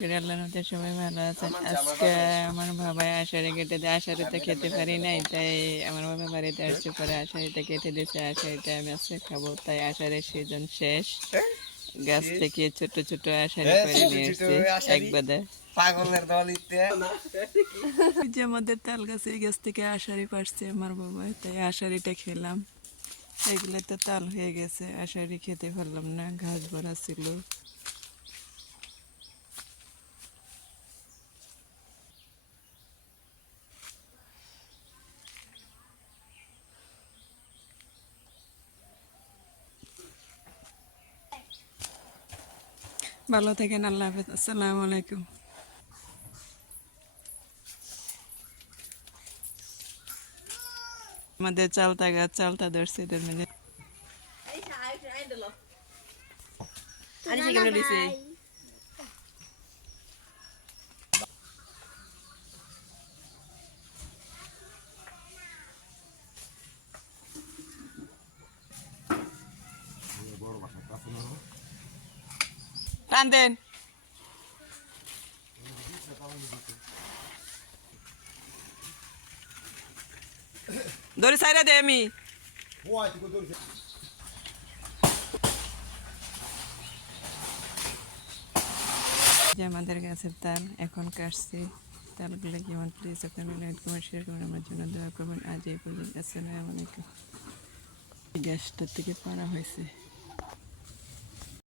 আল্লাহর মধ্যে সবাই ভালো আছেন। আজকে আমার বাবাই আষাঢ়ে কেটে দেয়, আষাঢ়িতে খেতে পারি নাই, তাই আমার বাবা বাড়িতে আসছে, পরে আষাঢ়িতে কেটে দিচ্ছে, আষাঢ়িটা আমি আজকে খাবো। তাই আষাঢ়ের সিজন শেষ, গাছ থেকে ছোট ছোট আষাঢ়ি করে নিয়ে এসছি একবারে পাগলের দল। যে আমাদের তাল গাছের গাছ থেকে আষাঢ়ি পারছে আমার বাবা, তাই আষাঢ়িটা খেলাম। এগুলো তো তাল হয়ে গেছে, আষাঢ়ি খেতে পারলাম না, ঘাস ভরা ছিল। ভালো থাকেন, আল্লাহ হাফেজ, আসসালামু আলাইকুম। আমাদের চালতা গাছ, চালতা ধরছে এদের মধ্যে। টান দেন। ধরে সাইরা দে আমি। যে আমাদের গাছের তাল এখন কাটছি, তালগুলো কেমন প্লিজ আপনারা লাইক কমেন্ট শেয়ার করবেন, আমার জন্য দোয়া করবেন। আজ এই পর্যন্ত, আসসালামু আলাইকুম। গ্যাসটার থেকে পাড়া হয়েছে।